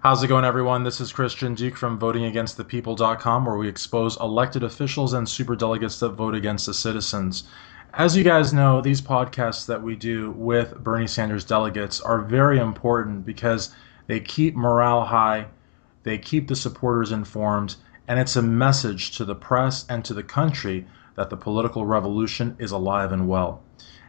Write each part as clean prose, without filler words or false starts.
How's it going, everyone? This is Christian Duque from votingagainstthepeople.com, where we expose elected officials and superdelegates that vote against the citizens. As you guys know, these podcasts that we do with Bernie Sanders delegates are very important because they keep morale high, they keep the supporters informed, and it's a message to the press and to the country that the political revolution is alive and well.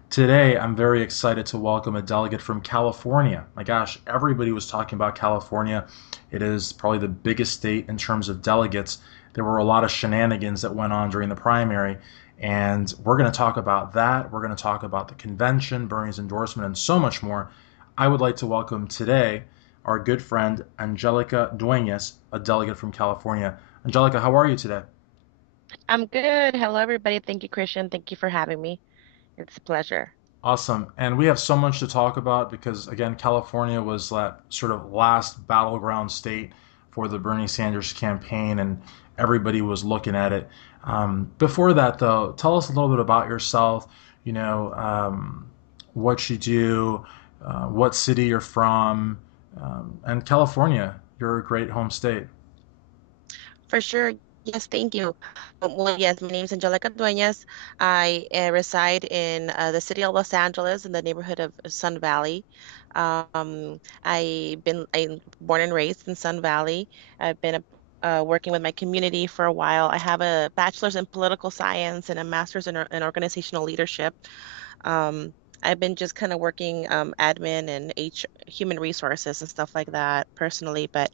Today, I'm very excited to welcome a delegate from California. My gosh, everybody was talking about California. It is probably the biggest state in terms of delegates. There were a lot of shenanigans that went on during the primary, and we're going to talk about that. We're going to talk about the convention, Bernie's endorsement, and so much more. I would like to welcome today our good friend Angelica Duenas, a delegate from California. Angelica, how are you today? I'm good. Hello, everybody. Thank you, Christian. Thank you for having me. It's a pleasure. Awesome. And we have so much to talk about because, again, California was that sort of last battleground state for the Bernie Sanders campaign, and everybody was looking at it. Before that, though, tell us a little bit about yourself, what you do, what city you're from, and California. You're a great home state. For sure. Yes, thank you. Yes, my name is Angelica Duenas. I reside in the city of Los Angeles in the neighborhood of Sun Valley. I'm born and raised in Sun Valley. I've been working with my community for a while. I have a bachelor's in political science and a master's in organizational leadership. Um, I've been just kind of working admin and human resources and stuff like that personally, but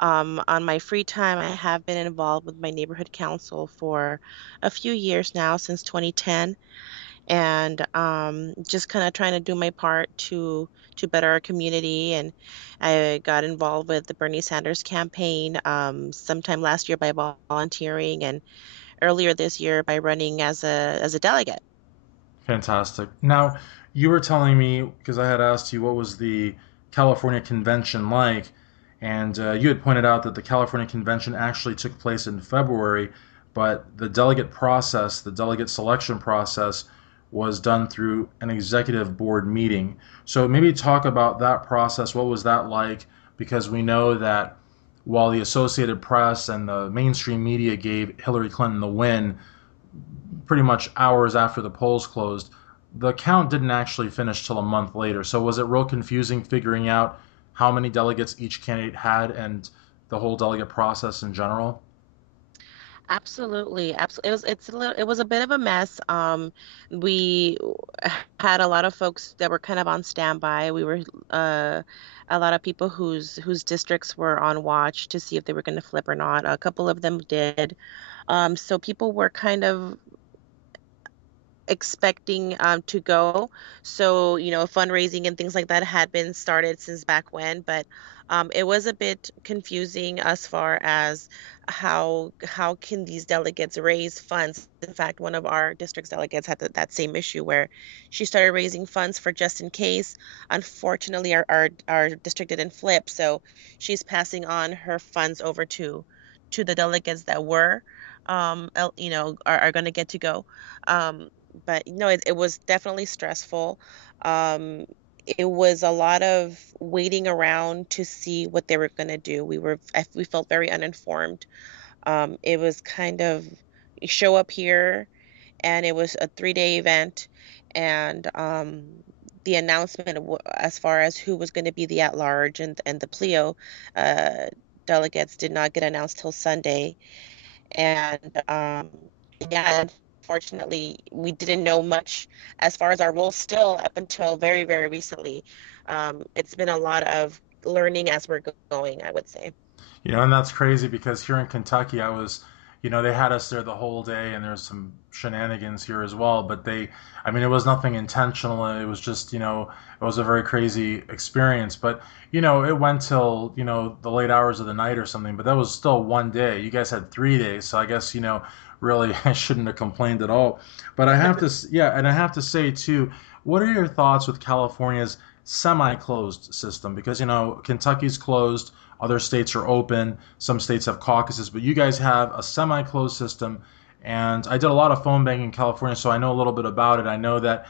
on my free time, I have been involved with my neighborhood council for a few years now, since 2010, and just kind of trying to do my part to better our community. And I got involved with the Bernie Sanders campaign sometime last year by volunteering, and earlier this year by running as a delegate. Fantastic. Now, you were telling me, because I had asked you what was the California convention like, and you had pointed out that the California convention actually took place in February, but the delegate process, the delegate selection process, was done through an executive board meeting. So maybe talk about that process. What was that like? Because we know that while the Associated Press and the mainstream media gave Hillary Clinton the win, pretty much hours after the polls closed. The count didn't actually finish till a month later. So was it real confusing figuring out how many delegates each candidate had and the whole delegate process in general? Absolutely, absolutely. It was a bit of a mess. We had a lot of folks that were kind of on standby. We were a lot of people whose districts were on watch to see if they were going to flip or not. A couple of them did. So people were kind of expecting to go. So, fundraising and things like that had been started since back when, but it was a bit confusing as far as how can these delegates raise funds. In fact, one of our district's delegates had that same issue where she started raising funds for just in case. Unfortunately, our district didn't flip, so she's passing on her funds over to the delegates that were are going to get to go. Um, but it was definitely stressful. Um, it was a lot of waiting around to see what they were going to do. We felt very uninformed. It was kind of you show up here, and it was a 3-day event, and the announcement as far as who was going to be the at-large and the Pleo uh, delegates did not get announced till Sunday. And yeah, unfortunately, we didn't know much as far as our role still up until very, very recently. It's been a lot of learning as we're going, I would say. And that's crazy because here in Kentucky, they had us there the whole day, and there's some shenanigans here as well. But I mean, it was nothing intentional. It was just, it was a very crazy experience. But, it went till, the late hours of the night or something. But that was still one day. You guys had 3 days. So I guess, really, I shouldn't have complained at all. But yeah, and I have to say, too, what are your thoughts with California's semi-closed system? Because, Kentucky's closed, other states are open. Some states have caucuses, but you guys have a semi-closed system. And I did a lot of phone banking in California, so I know a little bit about it. I know that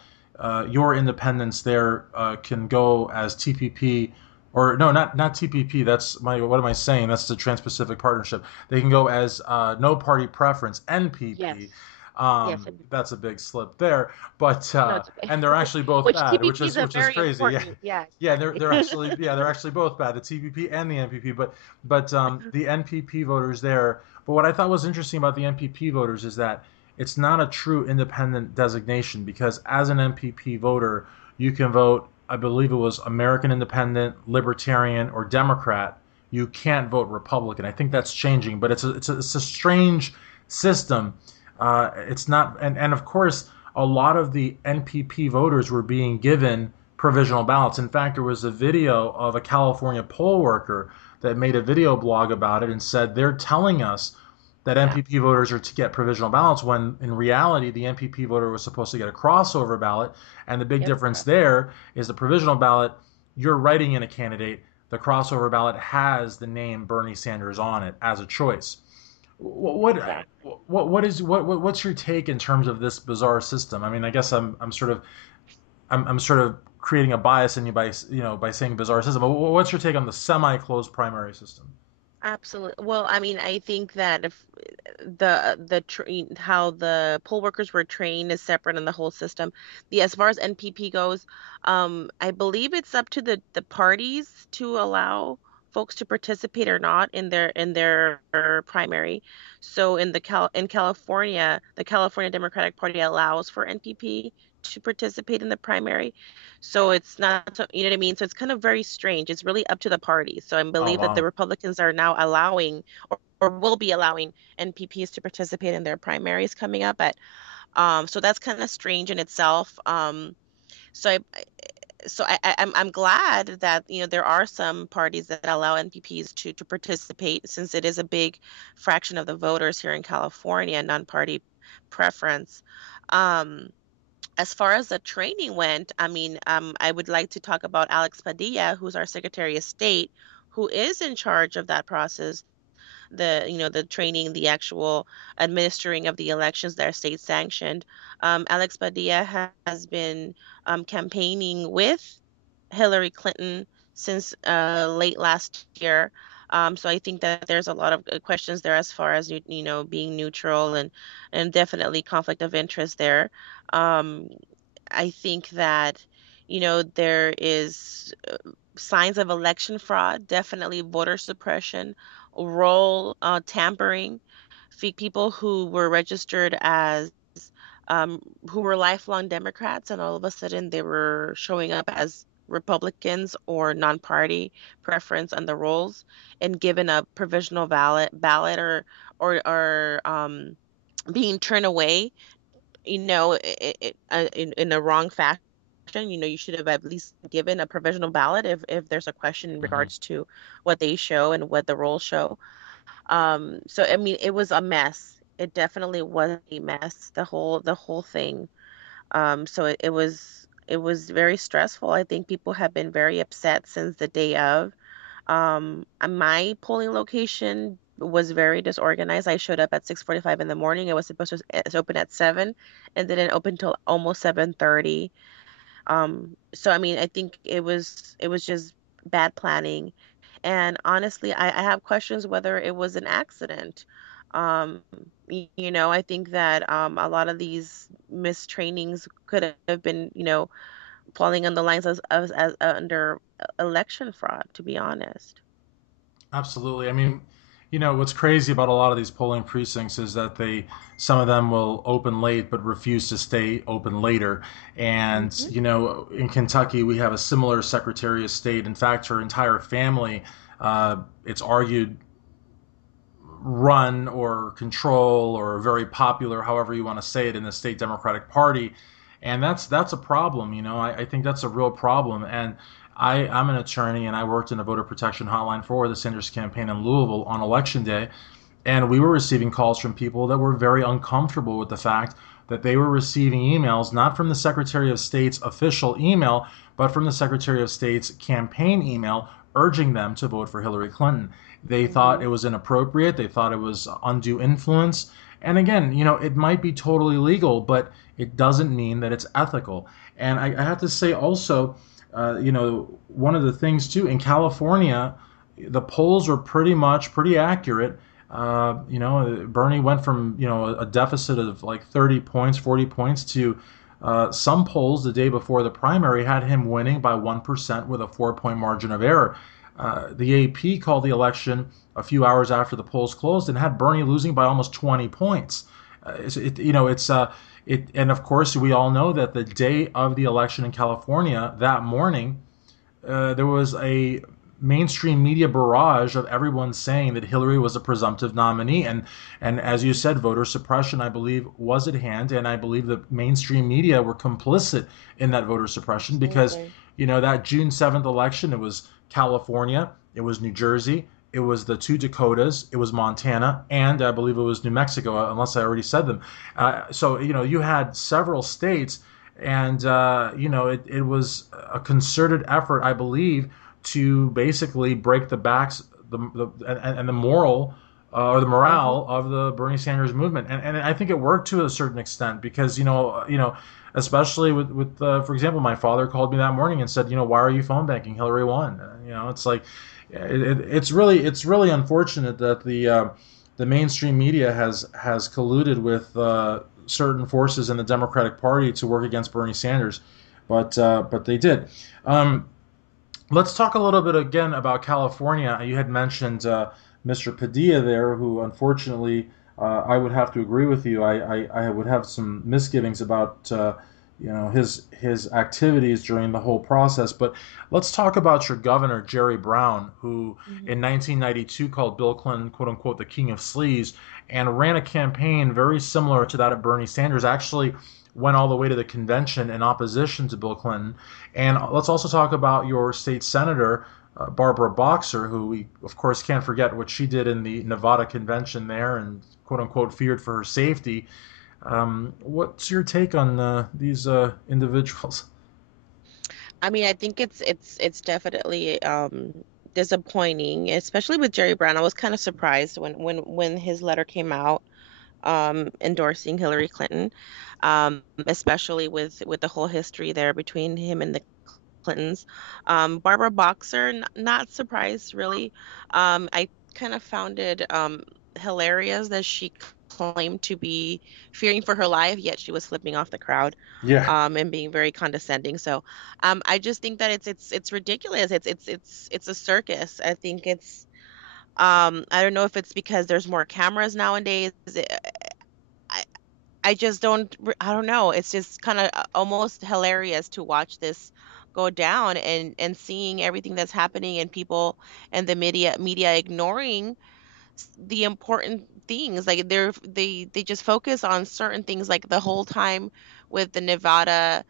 your independents there can go as TPP or no, not TPP. That's my, what am I saying? That's the Trans-Pacific Partnership. They can go as no party preference, NPP. Yes. Yes. And That's a big slip there, but no, it's okay. and they're actually both Which bad, TPP is a which is very crazy. Yeah, important. Yeah, yeah, exactly. they're actually both bad, the TPP and the NPP. But the NPP voters there. But what I thought was interesting about the NPP voters is that it's not a true independent designation, because as an NPP voter, you can vote, I believe it was American Independent, Libertarian, or Democrat. You can't vote Republican. I think that's changing, but it's a strange system. It's not, and of course, a lot of the NPP voters were being given provisional ballots. In fact, there was a video of a California poll worker that made a video blog about it and said they're telling us that Yeah. NPP voters are to get provisional ballots, when in reality the NPP voter was supposed to get a crossover ballot. And the big Yep. difference there is the provisional ballot, you're writing in a candidate. The crossover ballot has the name Bernie Sanders on it as a choice. What Exactly. what's your take in terms of this bizarre system? I mean, I guess I'm sort of creating a bias in you by, by saying bizarre system. But what's your take on the semi-closed primary system? Absolutely. Well, I mean, I think that if how the poll workers were trained is separate in the whole system. The as far as NPP goes, I believe it's up to the parties to allow folks to participate or not in their primary. So in California, the California Democratic Party allows for NPP to participate in the primary. So it's not, you know what I mean? So it's kind of very strange. It's really up to the parties. So I Oh believe that the wow. Republicans are now allowing or will be allowing NPPs to participate in their primaries coming up. But so that's kind of strange in itself. So I'm glad that there are some parties that allow NPPs to participate, since it is a big fraction of the voters here in California, non-party preference. Um, as far as the training went, I mean, I would like to talk about Alex Padilla, who's our Secretary of State, who is in charge of that process, the training, the actual administering of the elections that are state sanctioned. Alex Padilla has been campaigning with Hillary Clinton since late last year. So I think that there's a lot of questions there as far as being neutral and definitely conflict of interest there. Um, I think that there is signs of election fraud, definitely voter suppression, roll tampering, people who were registered as um, who were lifelong Democrats, and all of a sudden they were showing up as Republicans or non-party preference on the rolls, and given a provisional ballot or being turned away, in a wrong fashion. You should have at least given a provisional ballot if there's a question in Hmm. regards to what they show and what the rolls show. So I mean, it was a mess. It definitely was a mess, the whole thing. So it was very stressful. I think people have been very upset since the day of. My polling location was very disorganized. I showed up at 6:45 in the morning. It was supposed to open at 7 and didn't open till almost 7:30. So I mean, I think it was just bad planning. And honestly, I have questions whether it was an accident. Um, I think that a lot of these mistrainings could have been, falling on the lines as under election fraud, to be honest. Absolutely. I mean, what's crazy about a lot of these polling precincts is that some of them will open late but refuse to stay open later. And, Hmm. in Kentucky, we have a similar Secretary of State. In fact, her entire family, it's argued, run or control or very popular, however you want to say it, in the state Democratic Party, and that's a problem. I think that's a real problem. And I'm an attorney, and I worked in a voter protection hotline for the Sanders campaign in Louisville on election day, and we were receiving calls from people that were very uncomfortable with the fact that they were receiving emails not from the Secretary of State's official email, but from the Secretary of State's campaign email urging them to vote for Hillary Clinton. They thought Hmm. it was inappropriate. They thought it was undue influence. And again, it might be totally legal, but it doesn't mean that it's ethical. And I have to say also, one of the things too in California, the polls were pretty accurate. Bernie went from a deficit of like 30 points, 40 points to some polls the day before the primary had him winning by 1% with a 4-point margin of error. The AP called the election a few hours after the polls closed and had Bernie losing by almost 20 points. And of course, we all know that the day of the election in California, that morning, there was a mainstream media barrage of everyone saying that Hillary was a presumptive nominee, and as you said, voter suppression, I believe, was at hand, and I believe the mainstream media were complicit in that voter suppression because Absolutely. that June 7th election, it was California, it was New Jersey, it was the two Dakotas, it was Montana, and I believe it was New Mexico, unless I already said them. So you had several states, and it was a concerted effort, I believe, to basically break the backs and the moral or the Hmm. morale of the Bernie Sanders movement, and I think it worked to a certain extent because especially with for example, my father called me that morning and said, why are you phone banking? Hillary won. It's like it's really unfortunate that the mainstream media has colluded with certain forces in the Democratic Party to work against Bernie Sanders, but they did. Um, let's talk a little bit again about California. You had mentioned Mr. Padilla there, who unfortunately I would have to agree with you. I would have some misgivings about his activities during the whole process. But let's talk about your governor Jerry Brown, who Hmm. in 1992 called Bill Clinton "quote unquote" the king of sleaze and ran a campaign very similar to that of Bernie Sanders. Actually, went all the way to the convention in opposition to Bill Clinton. And let's also talk about your state senator, Barbara Boxer, who we, of course, can't forget what she did in the Nevada convention there and "quote unquote" feared for her safety. What's your take on these individuals? I mean, I think it's definitely disappointing, especially with Jerry Brown. I was kind of surprised when his letter came out endorsing Hillary Clinton, especially with the whole history there between him and the Clintons. Barbara Boxer, not surprised really. I kind of found it hilarious that she claimed to be fearing for her life, yet she was flipping off the crowd Yeah. and being very condescending. So I just think that it's ridiculous. It's a circus. I think it's I don't know if it's because there's more cameras nowadays. I I just I don't know. It's just kind of almost hilarious to watch this go down and seeing everything that's happening and people and the media ignoring the important things. Like they just focus on certain things like the whole time with the Nevada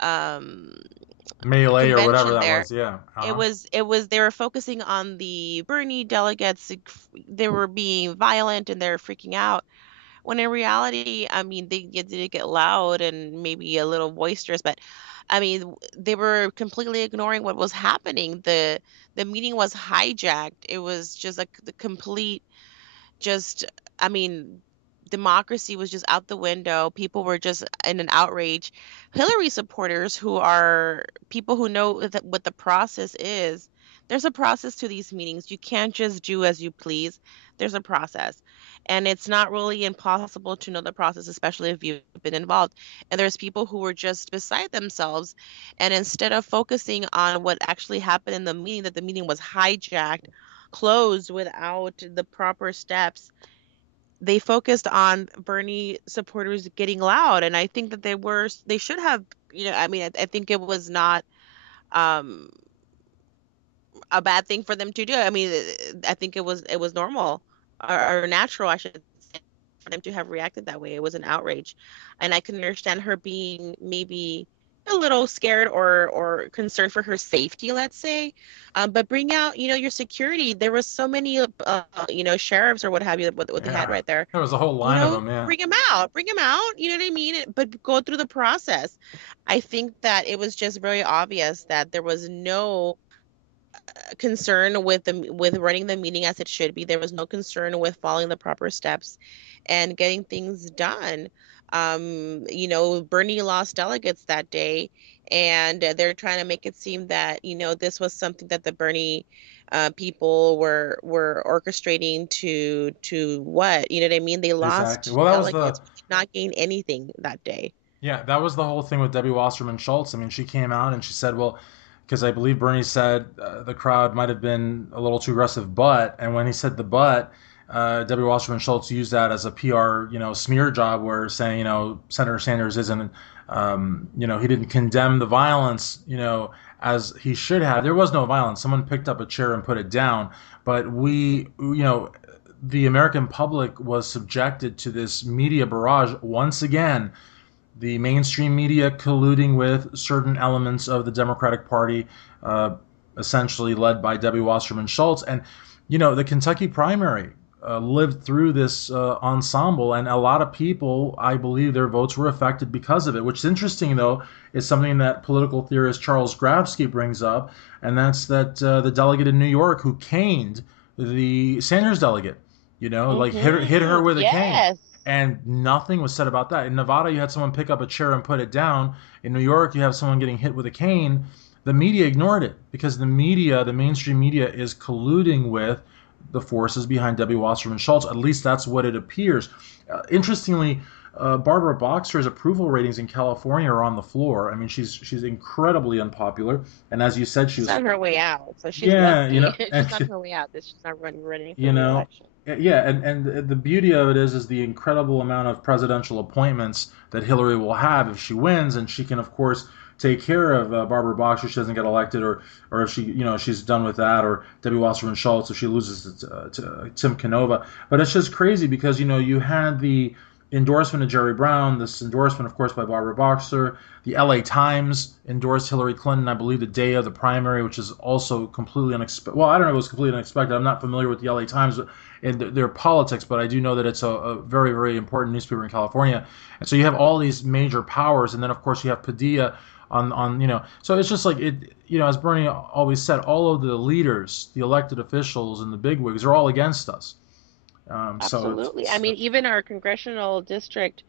um Melee or whatever convention that there. was. Yeah. It was they were focusing on the Bernie delegates. They were being violent and they're freaking out when in reality, I mean, they did get loud and maybe a little boisterous, but I mean, they were completely ignoring what was happening. The meeting was hijacked. It was just like the complete just I mean, democracy was just out the window. People were just in an outrage. Hillary supporters who are people who know what the process is. There's a process to these meetings. You can't just do as you please. There's a process. And it's not really impossible to know the process, especially if you've been involved. And there's people who were just beside themselves. And instead of focusing on what actually happened in the meeting, that the meeting was hijacked, closed without the proper steps, they focused on Bernie supporters getting loud. And I think that they should have, I mean, I think it was not um a bad thing for them to do. I mean, I think it was normal or natural, I should say, for them to have reacted that way. It was an outrage, and I can understand her being maybe a little scared or concerned for her safety, let's say. But bring out, your security. There was so many, sheriffs or what have you, what they had Yeah. right there. There was a whole line of them. Yeah. Bring them out. You know what I mean? But go through the process. I think that it was just very obvious that there was no concern with running the meeting as it should be. There was no concern with following the proper steps and getting things done. Bernie lost delegates that day, and they're trying to make it seem that, this was something that the Bernie people were orchestrating to what? You know what I mean? They Exactly. lost Well, that was the delegates. We did not gain anything that day. Yeah, that was the whole thing with Debbie Wasserman Schultz. I mean, she came out and she said, well, because I believe Bernie said the crowd might have been a little too aggressive, but, and when he said the but, Debbie Wasserman Schultz used that as a PR, smear job, where saying, Senator Sanders isn't, he didn't condemn the violence, as he should have. There was no violence. Someone picked up a chair and put it down, but the American public was subjected to this media barrage once again, the mainstream media colluding with certain elements of the Democratic Party, uh, essentially led by Debbie Wasserman Schultz. And, the Kentucky primary lived through this ensemble, and a lot of people, I believe, their votes were affected because of it. Which is interesting, though, is something that political theorist Charles Grabsky brings up, and that's that the delegate in New York who caned the Sanders delegate, like hit her with a cane, Yes. and nothing was said about that. In Nevada, you had someone pick up a chair and put it down. In New York, you have someone getting hit with a cane. The media ignored it because the mainstream media, is colluding with the forces behind Debbie Wasserman Schultz. At least that's what it appears. Interestingly, Barbara Boxer's approval ratings in California are on the floor. I mean, she's incredibly unpopular, and as you said, she She's was, on her way out, so she's yeah, lucky. and She's on her way out that she's not running for you know re-election. yeah, and the beauty of it is the incredible amount of presidential appointments that Hillary will have if she wins, and she can of course take care of Barbara Boxer if she doesn't get elected, or if she's done with that, or Debbie Wasserman Schultz if she loses to Tim Canova. But it's just crazy because you had the endorsement of Jerry Brown, this endorsement of course by Barbara Boxer. The LA Times endorsed Hillary Clinton, I believe, the day of the primary, which is also completely unexpected. Well, I don't know if it was completely unexpected. I'm not familiar with the LA Times and their politics, but I do know that it's a very, very important newspaper in California. And so you have all these major powers, and then of course you have Padilla on. So it's just like it. As Bernie always said, all of the leaders, the elected officials, and the bigwigs are all against us. So Absolutely. I mean, even our congressional district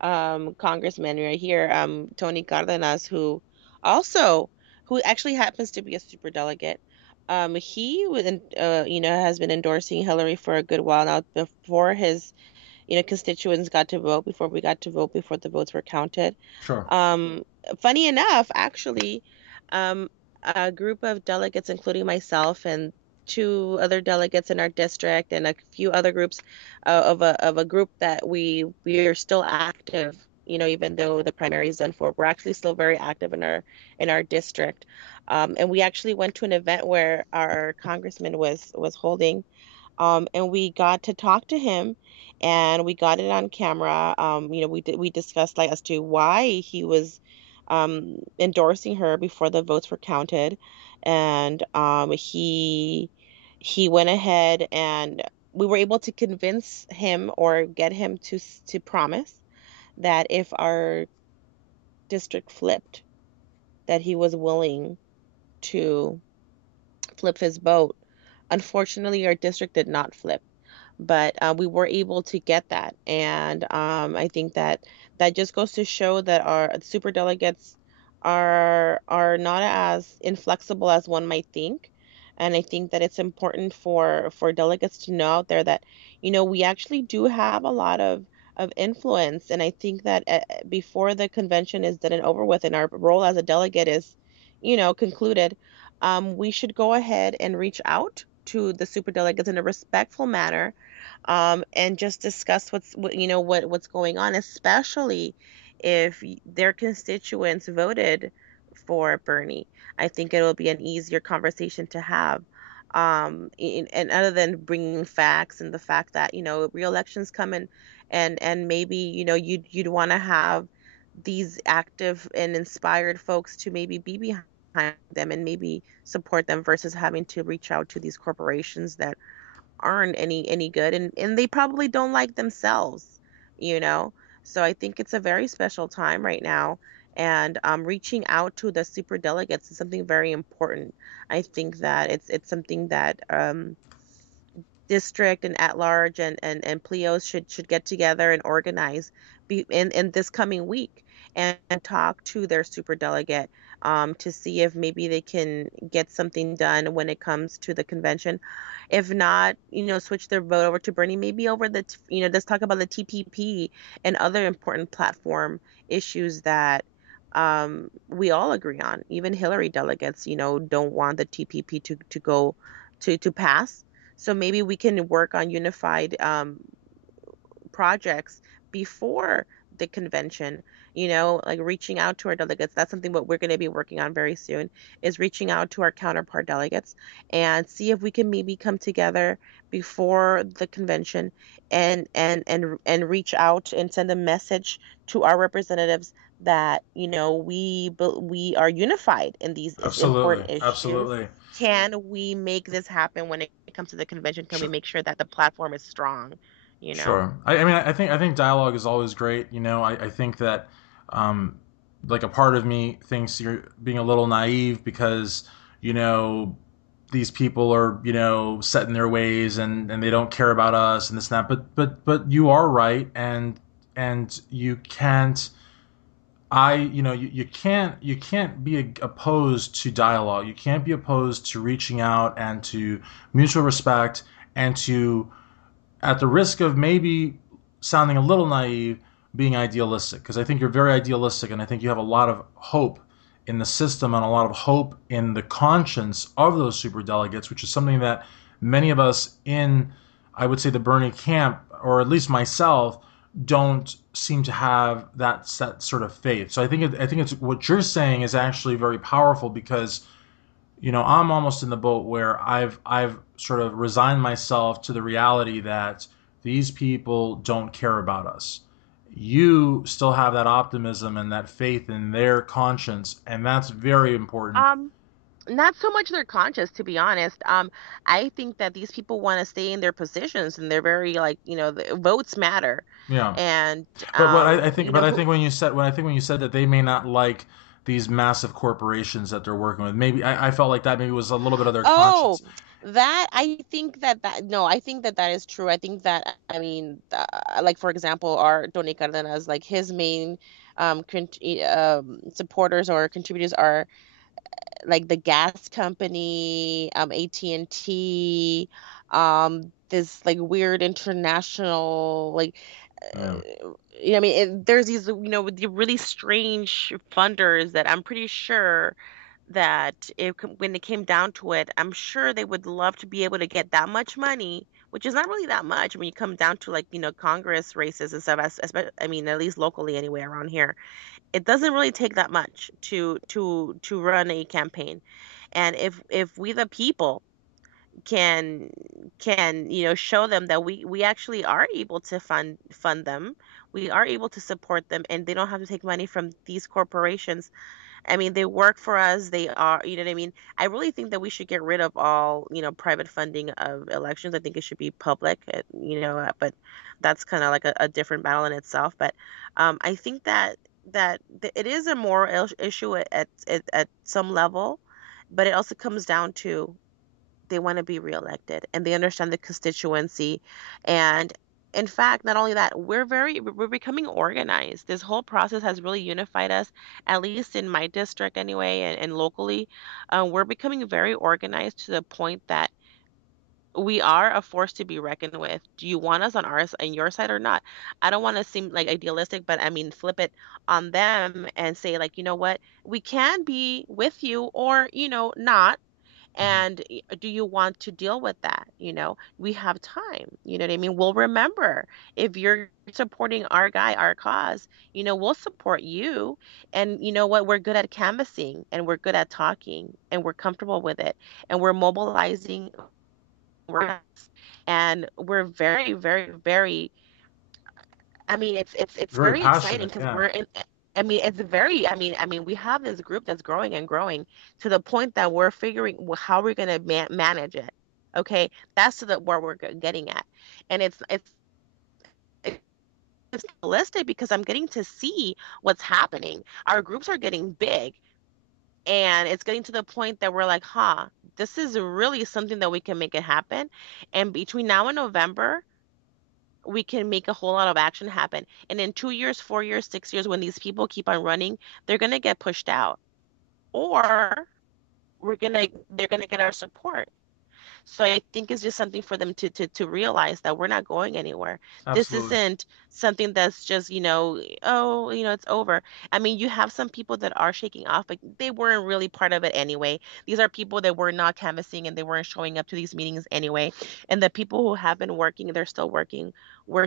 congressman right here, Tony Cardenas, also who actually happens to be a super delegate. He was, has been endorsing Hillary for a good while now before his, constituents got to vote, before we got to vote, before the votes were counted. sure, Um, Funny enough, actually, um, a group of delegates, including myself and two other delegates in our district, and a few other groups of a group that we are still active. Even though the primary is done for, we're actually still very active in our district. And we actually went to an event where our congressman was holding, and we got to talk to him, and we got it on camera. We discussed like as to why he was endorsing her before the votes were counted, and he went ahead, and we were able to convince him or get him to promise that if our district flipped, that he was willing to flip his vote. Unfortunately, our district did not flip, but we were able to get that, and I think that just goes to show that our super delegates are not as inflexible as one might think. And I think that it's important for delegates to know out there that, we actually do have a lot of influence. And I think that before the convention is done and over with, and our role as a delegate is, concluded, we should go ahead and reach out to the super delegates in a respectful manner, and just discuss what's going on, especially if their constituents voted for Bernie. I think it'll be an easier conversation to have. And other than bringing facts and the fact that re-elections come in, and maybe you'd want to have these active and inspired folks to maybe be behind them and maybe support them versus having to reach out to these corporations that aren't any good, and they probably don't like themselves, you know. So I think it's a very special time right now, and reaching out to the super delegates is something very important. I think that it's something that district and at large and pleos should get together and organize in this coming week. and talk to their super delegate to see if maybe they can get something done when it comes to the convention. If not, switch their vote over to Bernie, maybe over let's talk about the TPP and other important platform issues that we all agree on. Even Hillary delegates, don't want the TPP to go to pass. So maybe we can work on unified projects before the convention, like reaching out to our delegates. That's something what we're going to be working on very soon, is reaching out to our counterpart delegates and see if we can maybe come together before the convention and reach out and send a message to our representatives that, we are unified in these Absolutely, important issues. absolutely. Can we make this happen when it comes to the convention? Can we Sure. make sure that the platform is strong? you know Sure. I mean, I think dialogue is always great. I think that, um, like a part of me thinks you're being a little naive because you know these people are set in their ways and they don't care about us and this and that. But you are right, and you can't. You can't be opposed to dialogue. You can't be opposed to reaching out and to mutual respect and to, at the risk of maybe sounding a little naive, being idealistic. Because I think you're very idealistic, and I think you have a lot of hope in the system and a lot of hope in the conscience of those super delegates, which is something that many of us in, I would say, the Bernie camp, or at least myself, don't seem to have that sort of faith. So I think it's what you're saying is actually very powerful because I'm almost in the boat where I've sort of resigned myself to the reality that these people don't care about us. You still have that optimism and that faith in their conscience, and that's very important. um Not so much their conscious, to be honest. I think that these people want to stay in their positions, and they're very like, the votes matter. Yeah, And but I think when you said that they may not like these massive corporations that they're working with, maybe I felt like that maybe was a little bit of their oh, conscience. that I think that no, I think that is true. I think that, I mean, like for example, our Tony Cardenas, like his main supporters or contributors are like the gas company, AT&T, this like weird international, like, Yeah, I mean, there's these, with the really strange funders that I'm pretty sure that when it came down to it, I'm sure they would love to be able to get that much money, which is not really that much when you come down to like, Congress races and stuff. I mean, at least locally anyway around here, it doesn't really take that much to run a campaign. And if we the people can show them that we actually are able to fund them, we are able to support them, and they don't have to take money from these corporations. I mean, they work for us. They are, you know what I mean? I really think that we should get rid of all, private funding of elections. I think it should be public, but that's kind of like a different battle in itself. But I think that it is a moral issue at some level, but it also comes down to they want to be reelected and they understand the constituency. And in fact, not only that, we're becoming organized. This whole process has really unified us, at least in my district anyway, and locally. We're becoming very organized to the point that we are a force to be reckoned with. Do you want us on your side or not? I don't want to seem like idealistic, but I mean flip it on them and say like, you know what, we can be with you or, not. And do you want to deal with that? We have time. You know what I mean? We'll remember if you're supporting our guy, our cause, we'll support you. And you know what? We're good at canvassing and we're good at talking and we're comfortable with it and we're mobilizing and we're very, very, very, I mean, it's very very exciting passionate. because Yeah. we're in. I mean, it's very. I mean, we have this group that's growing and growing to the point that we're figuring how we're gonna manage it. Okay, that's to the where we're getting at, and it's realistic because I'm getting to see what's happening. Our groups are getting big, and it's getting to the point that we're like, huh, this is really something that we can make it happen. And between now and November, we can make a whole lot of action happen. And in 2 years, 4 years, 6 years, when these people keep on running, they're gonna get pushed out, or they're gonna get our support. So I think it's just something for them to realize that we're not going anywhere. This Absolutely. isn't something that's just, oh, it's over. I mean, you have some people that are shaking off, but they weren't really part of it anyway. These are people that were not canvassing and they weren't showing up to these meetings anyway. And the people who have been working, they're still working. We're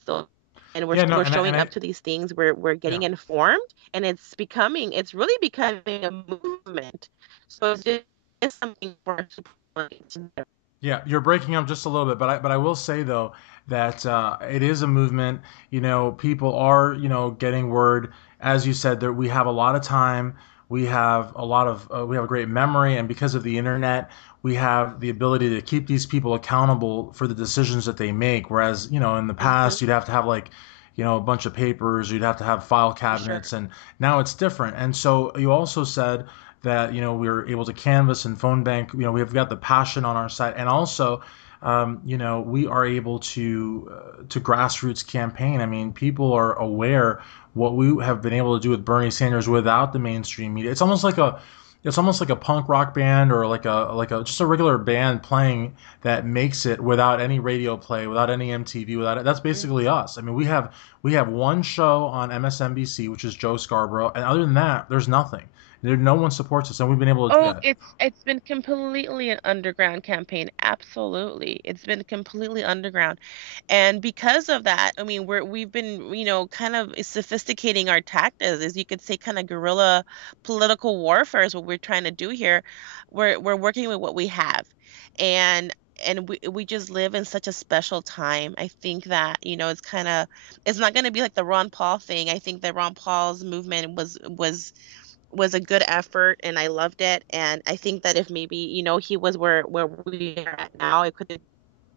still and Yeah, no, we're and showing I up to these things. We're yeah. getting informed, and it's really becoming a movement. So it's something for us to. Yeah, you're breaking up just a little bit, but I will say though that it is a movement. You know, people are getting word, as you said, that we have a lot of time, we have we have a great memory, and because of the internet, we have the ability to keep these people accountable for the decisions that they make. Whereas in the Mhm. past you'd have to have like a bunch of papers, you'd have to have file For cabinets, sure. and now it's different. And so you also said that we were able to canvas and phone bank. We've got the passion on our side, and also we are able to grassroots campaign. I mean, people are aware what we have been able to do with Bernie Sanders without the mainstream media. It's almost like a punk rock band, or like a just a regular band playing, that makes it without any radio play, without any MTV, without it. That's basically Mhm. us. I mean, we have one show on MSNBC, which is Joe Scarborough, and other than that, there's nothing. No one supports us, and we've been able to do Oh, that. it's been completely an underground campaign. Absolutely. It's been completely underground. And because of that, I mean, we've been, kind of sophisticating our tactics, as you could say, kind of guerrilla political warfare is what we're trying to do here. We're working with what we have. And we just live in such a special time. I think that, it's not going to be like the Ron Paul thing. I think that Ron Paul's movement was a good effort and I loved it. And I think that if maybe, he was where we are at now, it could have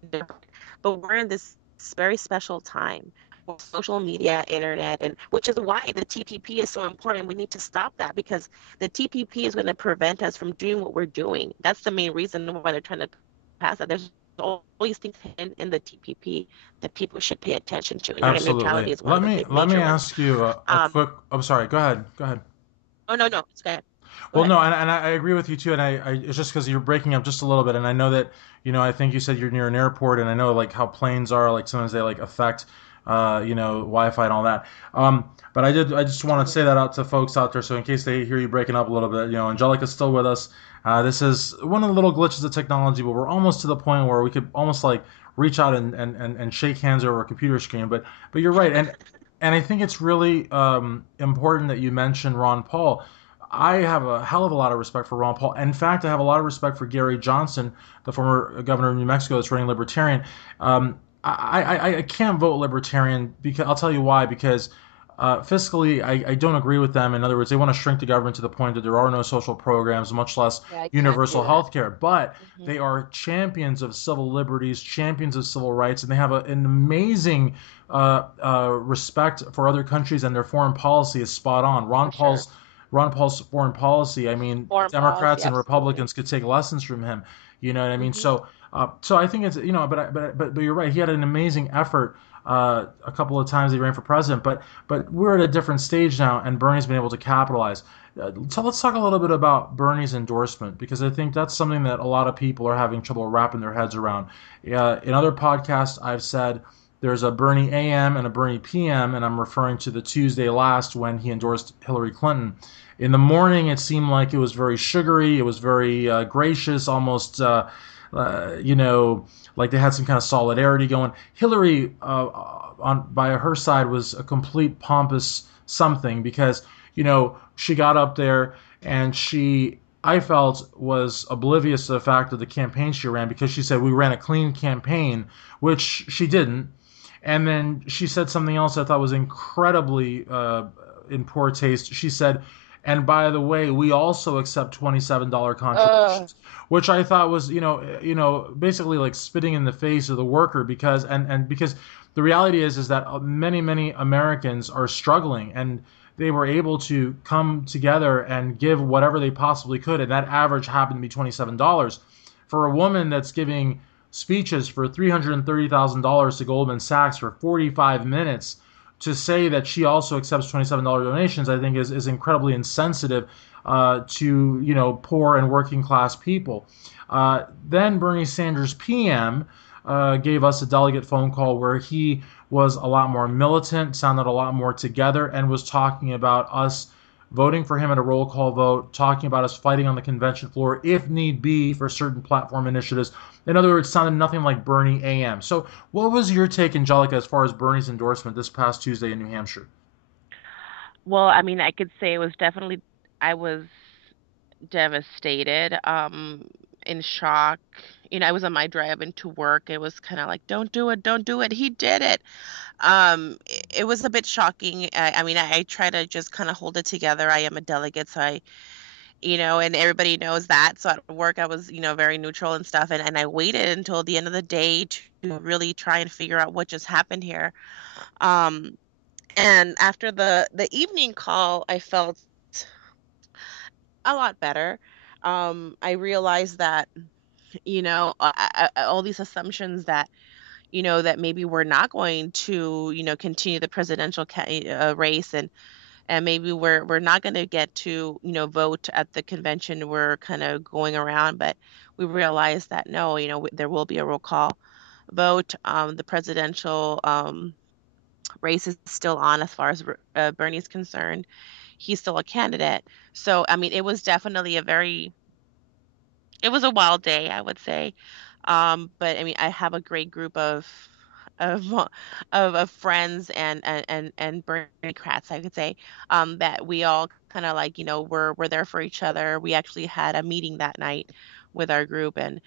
been different. But we're in this very special time with social media, internet, and which is why the TPP is so important. We need to stop that because the TPP is going to prevent us from doing what we're doing. That's the main reason why they're trying to pass that. There's all these things in the TPP that people should pay attention to. Internet Absolutely. neutrality is one Let of the me big let me major ones. ask you a Um, quick. I'm sorry. Go ahead. Go ahead. oh no, no, it's good. Go Well, ahead. no, and I agree with you too, and it's just because you're breaking up just a little bit, and I know that I think you said you're near an airport, and I know like how planes are, like sometimes they like affect Wi-Fi and all that. But I just want to say Totally. that out to folks out there, so in case they hear you breaking up a little bit, Angelica's still with us. This is one of the little glitches of technology, but we're almost to the point where we could almost like reach out and shake hands over a computer screen. But you're right, and I think it's really important that you mentioned Ron Paul. I have a hell of a lot of respect for Ron Paul. In fact, I have a lot of respect for Gary Johnson, the former governor of New Mexico that's running Libertarian. I can't vote Libertarian because I'll tell you why. Because fiscally, I don't agree with them. In other words, they want to shrink the government to the point that there are no social programs, much less Yeah, I can't universal do that. health care. But Hmm. they are champions of civil liberties, champions of civil rights, and they have an amazing respect for other countries, and their foreign policy is spot on. For sure. Ron Paul's foreign policy. I mean, Foreign policy, Democrats and absolutely. Republicans could take lessons from him. You know what I mean? Hmm. So I think it's but you're right. He had an amazing effort. A couple of times he ran for president, but we're at a different stage now, and Bernie's been able to capitalize. So let's talk a little bit about Bernie's endorsement, because I think that's something that a lot of people are having trouble wrapping their heads around. In other podcasts, I've said there's a Bernie AM and a Bernie PM, and I'm referring to the Tuesday last when he endorsed Hillary Clinton. In the morning, it seemed like it was very sugary, it was very gracious, almost, you know, like they had some kind of solidarity going. Hillary, on by her side, was a complete pompous something, because she got up there and I felt, was oblivious to the fact of the campaign she ran, because she said we ran a clean campaign, which she didn't. And then she said something else I thought was incredibly in poor taste. She said, "And by the way, we also accept $27 Uh, contributions," which I thought was, basically like spitting in the face of the worker, because the reality is that many Americans are struggling, and they were able to come together and give whatever they possibly could, and that average happened to be $27 for a woman that's giving speeches for $330,000 to Goldman Sachs for 45 minutes, to say that she also accepts $27 donations, I think is incredibly insensitive to poor and working class people. Then Bernie Sanders PM gave us a delegate phone call where he was a lot more militant, sounded a lot more together, and was talking about us voting for him at a roll call vote, talking about us fighting on the convention floor if need be for certain platform initiatives. In other words, sounded nothing like Bernie AM. So, what was your take, Angelica, as far as Bernie's endorsement this past Tuesday in New Hampshire? Well, I mean, I could say it was definitely, I was devastated, in shock. I was on my drive into work. It was kind of like, don't do it, don't do it. He did it. It was a bit shocking. I mean, I try to just kind of hold it together. I am a delegate, so and everybody knows that. So at work, I was, very neutral and stuff. And I waited until the end of the day to really try and figure out what just happened here. Um, and after the evening call, I felt a lot better. I realized that, all these assumptions that, that maybe we're not going to, continue the presidential race, and maybe we're not going to get to, vote at the convention we're kind of going around, but we realized that no, there will be a roll call vote. The presidential race is still on as far as Bernie's concerned. He's still a candidate. So, I mean, it was definitely it was a wild day, I would say. But I mean, I have a great group of of friends and Berniecrats, I could say, that we all kind of like, we're there for each other. We actually had a meeting that night with our group, and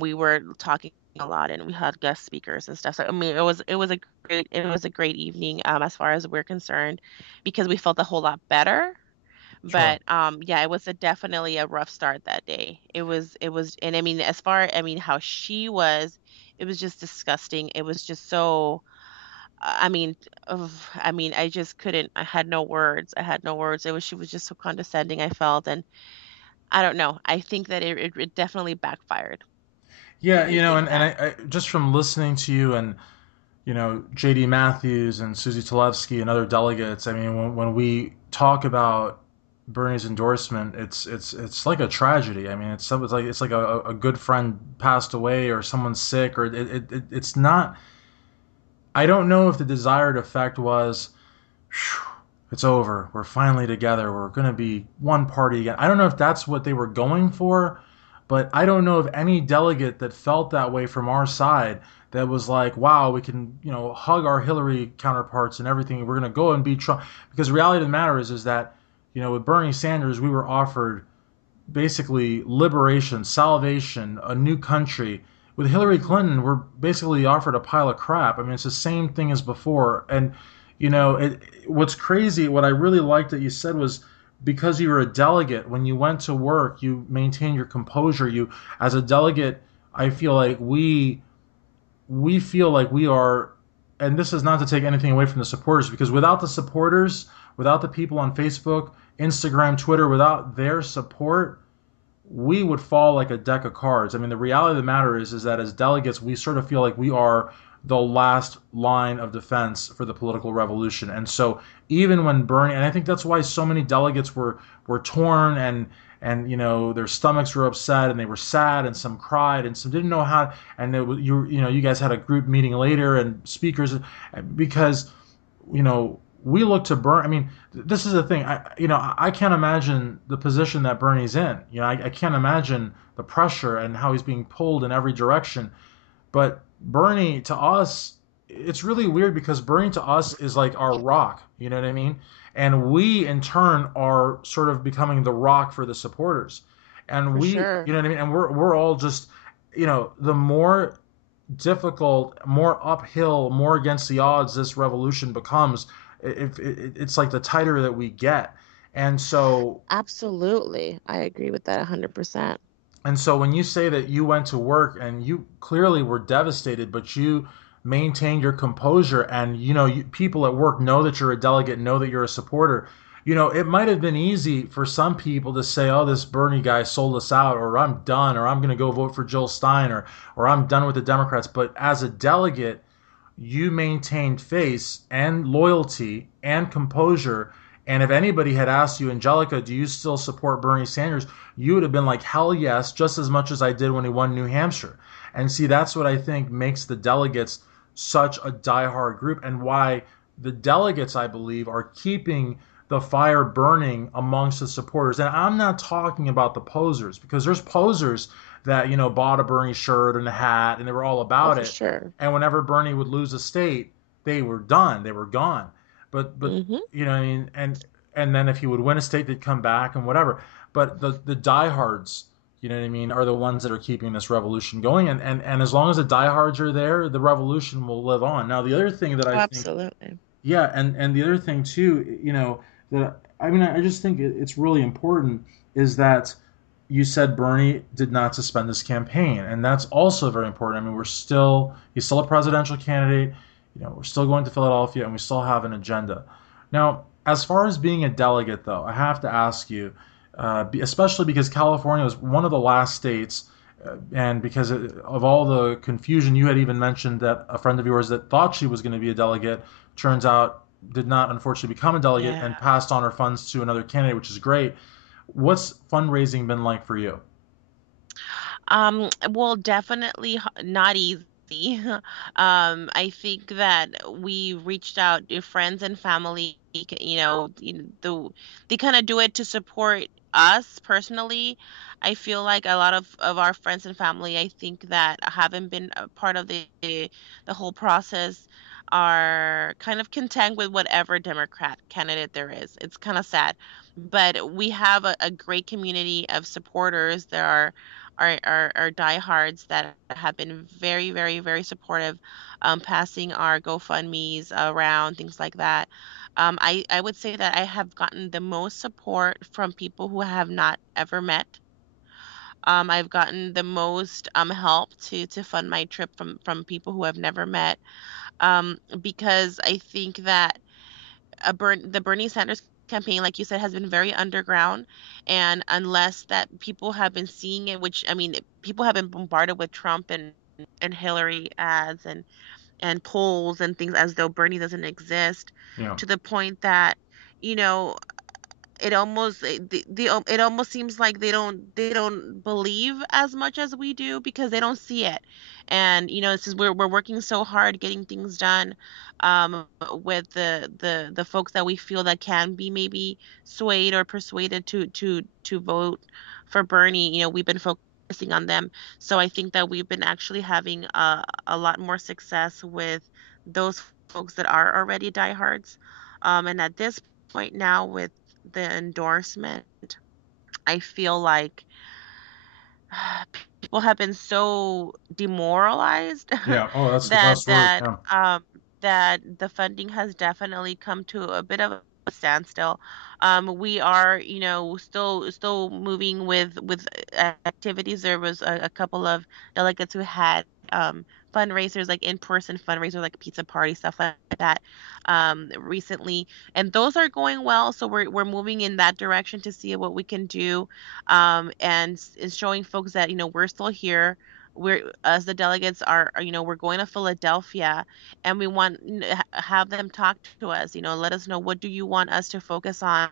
we were talking a lot, and we had guest speakers and stuff. So I mean, it was a great evening, as far as we're concerned, because we felt a whole lot better. Sure. But yeah, it was definitely a rough start that day. It was, and I mean, I mean, how she was, it was just disgusting. It was just so, I mean, I mean, I just couldn't. I had no words. I had no words. She was just so condescending, I felt, and I don't know. I think that it definitely backfired. What Yeah, do you think, and Pat? I just from listening to you and JD Matthews and Susie Talevsky and other delegates. I mean, when we talk about Bernie's endorsement, it's like a tragedy. I mean, it's like a good friend passed away or someone's sick or it's not. I don't know if the desired effect was, it's over. We're finally together. We're going to be one party again. I don't know if that's what they were going for, but I don't know of any delegate that felt that way from our side that was like, wow, we can, hug our Hillary counterparts and everything. We're going to go and beat Trump. Because the reality of the matter is that, with Bernie Sanders, we were offered basically liberation, salvation, a new country. With Hillary Clinton, we're basically offered a pile of crap. I mean, it's the same thing as before. And what's crazy, what I really liked that you said was because you were a delegate, when you went to work, you maintained your composure. You, as a delegate, I feel like we feel like we are, and this is not to take anything away from the supporters, because without the supporters, without the people on Facebook, Instagram, Twitter, without their support, we would fall like a deck of cards. I mean, the reality of the matter is that as delegates, we sort of feel like we are the last line of defense for the political revolution. And so even when Bernie, and I think that's why so many delegates were torn and their stomachs were upset and they were sad and some cried and some didn't know how, and you guys had a group meeting later and speakers, because we look to Bernie. I mean, this is the thing. I can't imagine the position that Bernie's in. I can't imagine the pressure and how he's being pulled in every direction. But Bernie to us, it's really weird because Bernie to us is like our rock. You know what I mean? And we in turn are sort of becoming the rock for the supporters. And For we, sure. you know what I mean? And we're all just, the more difficult, more uphill, more against the odds this revolution becomes, it's like the tighter that we get. And so Absolutely. I agree with that 100%. when you say that you went to work and you clearly were devastated, but you maintained your composure, and people at work know that you're a delegate, know that you're a supporter. it might have been easy for some people to say, "Oh, this Bernie guy sold us out," or "I'm done," or "I'm going to go vote for Jill Stein," or "I'm done with the Democrats." But as a delegate, you maintained face and loyalty and composure. And if anybody had asked you, Angelica, do you still support Bernie Sanders? You would have been like, hell yes, just as much as I did when he won New Hampshire. And see, that's what I think makes the delegates such a diehard group, and why the delegates, I believe, are keeping the fire burning amongst the supporters. And I'm not talking about the posers, because there's posers that, bought a Bernie shirt and a hat and they were all Oh, about for it. sure. And whenever Bernie would lose a state, they were done. They were gone. But Hmm. I mean, and then if he would win a state, they'd come back and whatever. But the diehards, you know what I mean, are the ones that are keeping this revolution going. And as long as the diehards are there, the revolution will live on. Now, the other thing that Oh, I think, absolutely. yeah, and the other thing too, that I mean, I just think it's really important is that you said Bernie did not suspend this campaign, and that's also very important. I mean, he's still a presidential candidate. We're still going to Philadelphia, and we still have an agenda. Now, as far as being a delegate, though, I have to ask you, especially because California was one of the last states, and because of all the confusion, you had even mentioned that a friend of yours that thought she was going to be a delegate turns out did not unfortunately become a delegate Yeah. and passed on her funds to another candidate, which is great. What's fundraising been like for you? Well, definitely not easy. I think that we reached out to friends and family, they kind of do it to support us personally. I feel like a lot of our friends and family, I think that haven't been a part of the whole process are kind of content with whatever Democrat candidate there is. It's kind of sad, but we have a great community of supporters. There are diehards that have been very, very, very supportive, passing our GoFundMe's around, things like that. I would say that I have gotten the most support from people who I have not ever met. I've gotten the most help to fund my trip from people who I've never met. Because I think that the Bernie Sanders campaign, like you said, has been very underground, and unless that people have been seeing it, which I mean, people have been bombarded with Trump and Hillary ads and polls and things as though Bernie doesn't exist, Yeah. to the point that you know it almost seems like they don't believe as much as we do because they don't see it. And since we're working so hard getting things done, with the folks that we feel that can be maybe swayed or persuaded to vote for Bernie, we've been focusing on them. So I think that we've been actually having a lot more success with those folks that are already diehards. And at this point now, with the endorsement, I feel like people have been so demoralized Yeah. Oh, that's the that best word. Yeah. that the funding has definitely come to a bit of a standstill. We are, still moving with activities. There was a couple of delegates who had fundraisers, like in-person fundraisers, like pizza party stuff like that, recently, and those are going well. So we're moving in that direction to see what we can do, and showing folks that we're still here. We're as the delegates are we're going to Philadelphia, and we want have them talk to us. Let us know, what do you want us to focus on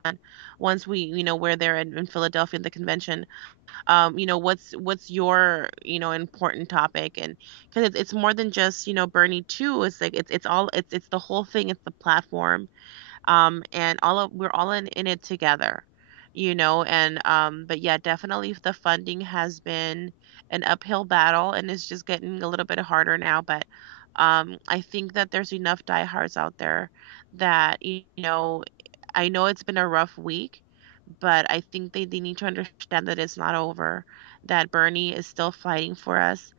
once we're there in Philadelphia in the convention. What's your important topic, and because it's more than just Bernie too. It's like it's the whole thing. It's the platform, and we're all in it together, and but yeah, definitely the funding has been an uphill battle, and it's just getting a little bit harder now. But I think that there's enough diehards out there that I know it's been a rough week, but I think they need to understand that it's not over, that Bernie is still fighting for us,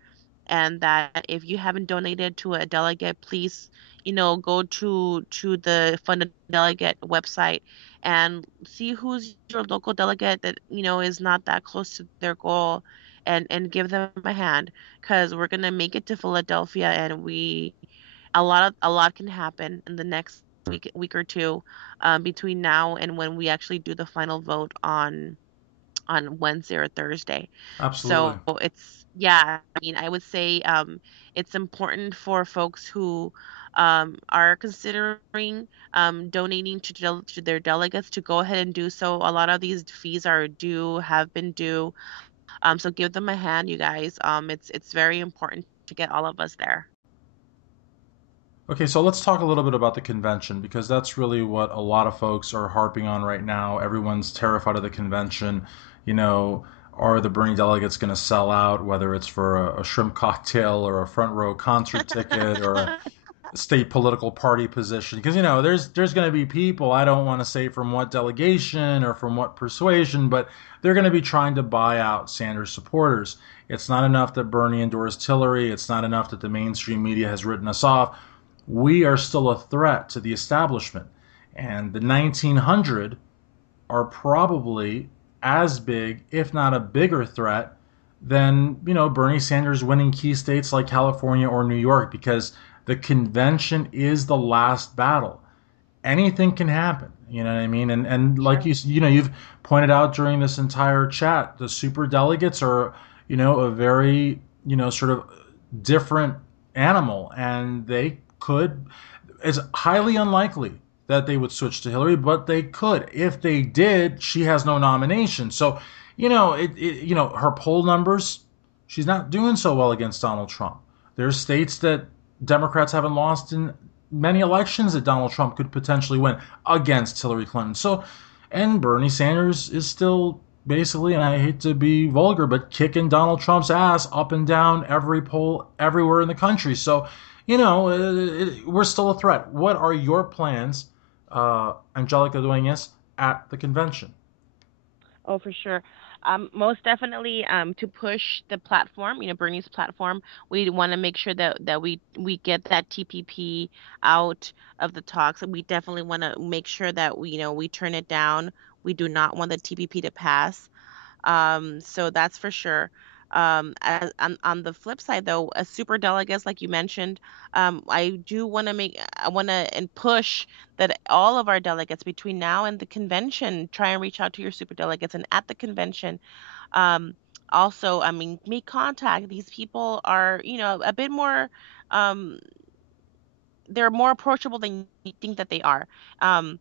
and that if you haven't donated to a delegate, please, go to the Fund Delegate website and see who's your local delegate that is not that close to their goal, and give them a hand, because we're gonna make it to Philadelphia, and a lot can happen in the next week or two between now and when we actually do the final vote on Wednesday or Thursday. Absolutely. So it's, yeah, I mean, I would say it's important for folks who are considering donating to their delegates to go ahead and do so. A lot of these fees are due, have been due. So give them a hand, you guys. It's very important to get all of us there. Okay, so let's talk a little bit about the convention because that's really what a lot of folks are harping on right now. Everyone's terrified of the convention. You know, are the Bernie delegates going to sell out, whether it's for a shrimp cocktail or a front row concert ticket or a state political party position? Because there's going to be people, I don't want to say from what delegation or from what persuasion, but they're going to be trying to buy out Sanders supporters. It's not enough that Bernie endorsed Hillary. It's not enough that the mainstream media has written us off. We are still a threat to the establishment. And the 1900 are probably as big, if not a bigger threat than, Bernie Sanders winning key states like California or New York, because the convention is the last battle. Anything can happen. You know what I mean? And like Sure. you've pointed out during this entire chat, the super delegates are, a very, sort of different animal, and they could. It's highly unlikely that they would switch to Hillary, but they could. If they did, she has no nomination. So, her poll numbers, she's not doing so well against Donald Trump. There's states that Democrats haven't lost in many elections that Donald Trump could potentially win against Hillary Clinton. So, and Bernie Sanders is still basically, and I hate to be vulgar, but kicking Donald Trump's ass up and down every poll everywhere in the country. So, we're still a threat. What are your plans, Angelica Duenas, at the convention? Oh, for sure. Most definitely, to push the platform, Bernie's platform, we want to make sure that we get that TPP out of the talks. We definitely want to make sure that we turn it down. We do not want the TPP to pass. So that's for sure. On the flip side, though, as super delegates, like you mentioned, I want to and push that all of our delegates between now and the convention try and reach out to your super delegates, and at the convention, um, also, I mean, make contact. These people are, a bit more, um, they're more approachable than you think that they are. Um,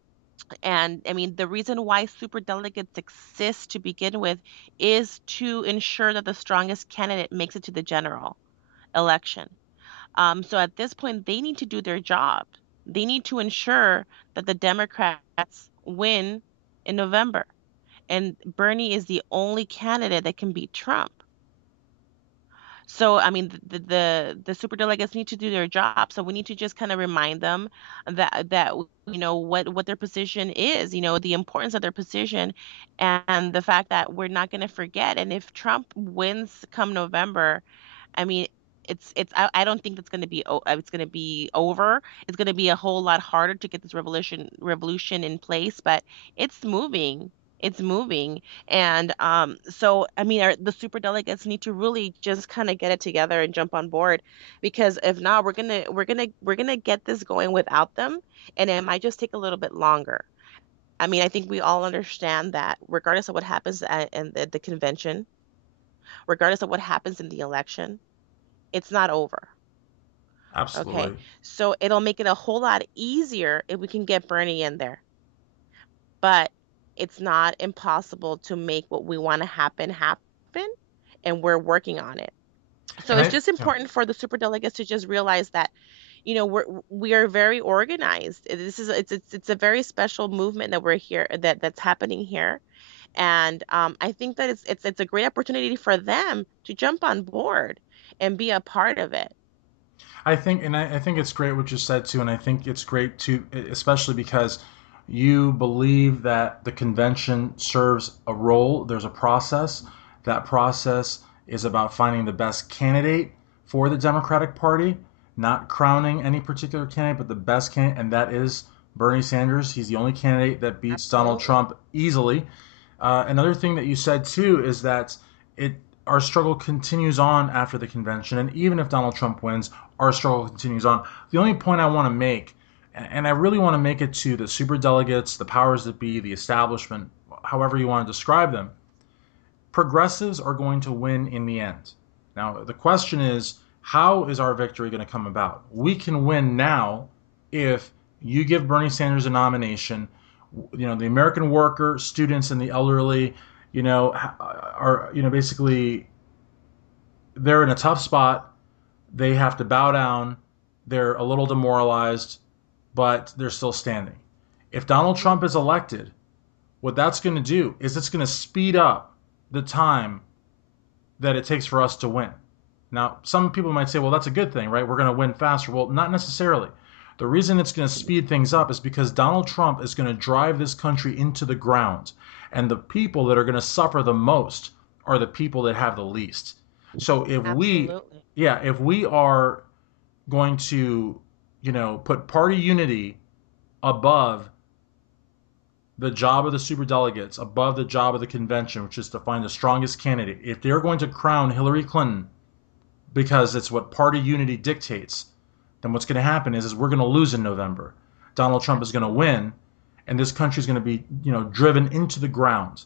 and I mean, the reason why super delegates exist to begin with is to ensure that the strongest candidate makes it to the general election. So at this point, they need to do their job. They need to ensure that the Democrats win in November. And Bernie is the only candidate that can beat Trump. So, I mean, the super delegates need to do their job. So we need to just kind of remind them that what their position is, the importance of their position, and the fact that we're not going to forget. And if Trump wins come November, I mean, I don't think that's going to be it's going to be over. It's going to be a whole lot harder to get this revolution in place, but it's moving. It's moving. And so I mean, the super delegates need to really just kind of get it together and jump on board, because if not, we're gonna get this going without them, and it might just take a little bit longer. I mean, I think we all understand that regardless of what happens in the convention, regardless of what happens in the election, it's not over. Okay. Absolutely. So it'll make it a whole lot easier if we can get Bernie in there. But it's not impossible to make what we want to happen, and we're working on it. So And it's I, just important for the super delegates to just realize that, we are very organized. This is it's a very special movement that we're here that's happening here. And I think that it's a great opportunity for them to jump on board and be a part of it. I think it's great what you said too, and I think it's great too, especially because you believe that the convention serves a role. There's a process. That process is about finding the best candidate for the Democratic Party, not crowning any particular candidate, but the best candidate, and that is Bernie Sanders. He's the only candidate that beats Donald Absolutely. Trump easily. Another thing that you said too is that it our struggle continues on after the convention, and even if Donald Trump wins, our struggle continues on. The only point I want to make, And I really want to make it to the super delegates, the powers that be, the establishment, however you want to describe them. Progressives are going to win in the end. Now, the question is, how is our victory going to come about? We can win now if you give Bernie Sanders a nomination. The American worker, students, and the elderly, are, basically they're in a tough spot. They have to bow down. They're a little demoralized, but they're still standing. If Donald Trump is elected, what that's going to do is it's going to speed up the time that it takes for us to win. Now, some people might say, well, that's a good thing, right? We're going to win faster. Well, not necessarily. The reason it's going to speed things up is because Donald Trump is going to drive this country into the ground. And the people that are going to suffer the most are the people that have the least. So Absolutely. if we are going to, put party unity above the job of the superdelegates, above the job of the convention, which is to find the strongest candidate, if they're going to crown Hillary Clinton because it's what party unity dictates, then what's going to happen is we're going to lose in November. Donald Trump is going to Absolutely. win, and this country is going to be, driven into the ground.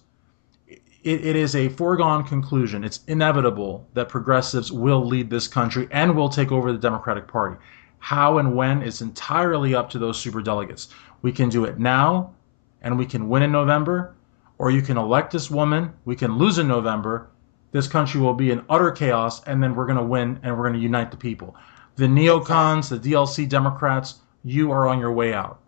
It is a foregone conclusion. It's inevitable that progressives will lead this country and will take over the Democratic Party. How and when is entirely up to those superdelegates. We can do it now, and we can win in November, or you can elect this woman. We can lose in November. This country will be in utter chaos, and then we're going to win, and we're going to unite the people. The neocons, Exactly. the DLC Democrats, you are on your way out.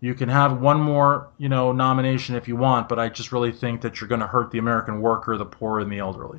You can have one more, nomination if you want, but I just really think that you're going to hurt the American worker, the poor, and the elderly.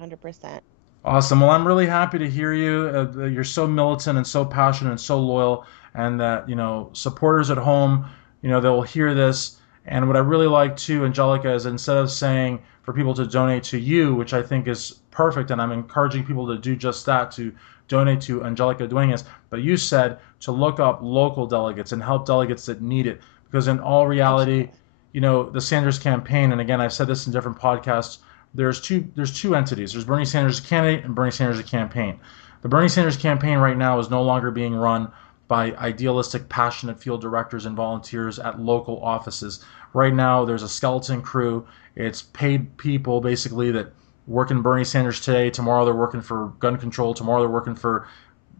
100%. Awesome. Well, I'm really happy to hear you. You're so militant and so passionate and so loyal, and that supporters at home, they'll hear this. And what I really like too, Angelica, is instead of saying for people to donate to you, which I think is perfect, and I'm encouraging people to do just that, to donate to Angelica Duenas, but you said to look up local delegates and help delegates that need it, because in all reality, Absolutely. the Sanders campaign, and again, I've said this in different podcasts, there's two entities. There's Bernie Sanders candidate and Bernie Sanders campaign. The Bernie Sanders campaign right now is no longer being run by idealistic, passionate field directors and volunteers at local offices. Right now, there's a skeleton crew. It's paid people basically that work in Bernie Sanders today. Tomorrow they're working for gun control. Tomorrow they're working for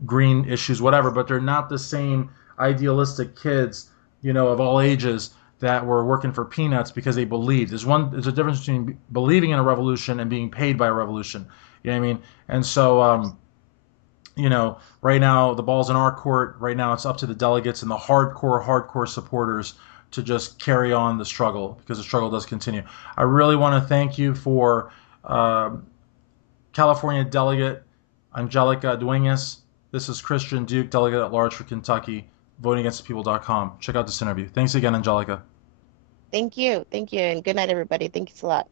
green issues, whatever. But they're not the same idealistic kids, of all ages that were working for peanuts because they believed. There's a difference between believing in a revolution and being paid by a revolution. You know what I mean? And so, right now the ball's in our court. Right now it's up to the delegates and the hardcore supporters to just carry on the struggle, because the struggle does continue. I really want to thank you for uh, California Delegate Angelica Duenas. This is Christian Duque, Delegate at Large for Kentucky, votingagainstthepeople.com. Check out this interview. Thanks again, Angelica. Thank you. Thank you. And good night, everybody. Thank you a lot.